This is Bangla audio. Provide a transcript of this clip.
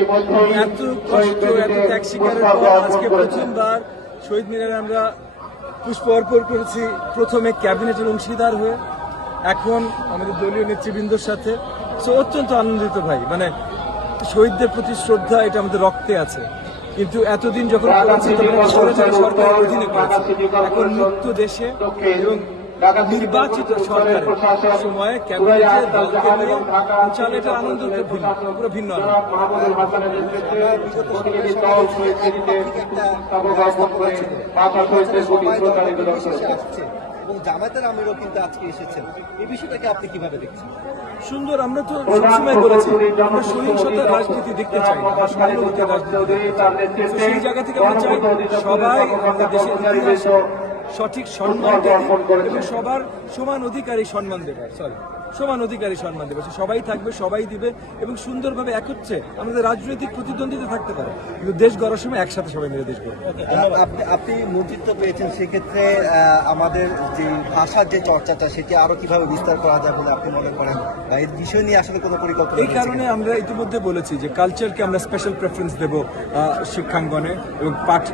এত কষ্ট, এত ত্যাগ স্বীকারের পর আজকে প্রথমবার শহীদ মিনারে আমরা পুষ্প অর্পণ করেছি। প্রথমে ক্যাবিনেটের অংশীদার হয়ে, এখন আমাদের দলীয় নেতৃবৃন্দর সাথে। সো অত্যন্ত আনন্দিত ভাই, মানে শহীদদের প্রতি শ্রদ্ধা এটা আমাদের রক্তে আছে। কিন্তু এতদিন যখন করেছি তখন সরকারের অধীনে করেছি, এখন মুক্ত দেশে এবং নির্বাচিত সরকারের সময়ে ক্যাবিনেটের দলকে নিয়ে চালে এটা আনন্দ পুরো ভিন্ন এবং জামায়াতের আমিরও কিন্তু আজকে এসেছেন, এই বিষয়টাকে আপনি কিভাবে দেখছেন? সুন্দর। আমরা তো সবসময় বলেছি আমরা সহিংসতার রাজনীতি দেখতে চাই, আমরা সহানুভূতির রাজনীতি দেখতে চাই। তো সেই জায়গা থেকে আমরা চাই সবাই আমাদের দেশের ইতিহাসে সঠিক সম্মান দেবে এবং সবার সমান অধিকারী সম্মান দেবে, সমান অধিকারী সম্মান দেবে। সবাই থাকবে, সবাই দিবে এবং সুন্দরভাবে একত্রে আমাদের রাজনৈতিক প্রতিদ্বন্দ্বিতা থাকতে পারে, কিন্তু দেশ গড়ার সময় একসাথে সবাই মিলে দেশ গড়বে। আপনি নেতৃত্ব পেয়েছেন, সেক্ষেত্রে আমাদের যে ভাষার যে চর্চাটা সেটি আরো কিভাবে বিস্তার করা যায় বলে আপনি মনে করেন? এই বিষয় নিয়ে আসলে কোনো পরিকল্পনা? এই কারণে আমরা ইতিমধ্যে বলেছি যে কালচারকে আমরা স্পেশাল প্রেফারেন্স দেব শিক্ষাঙ্গনে এবং পাঠ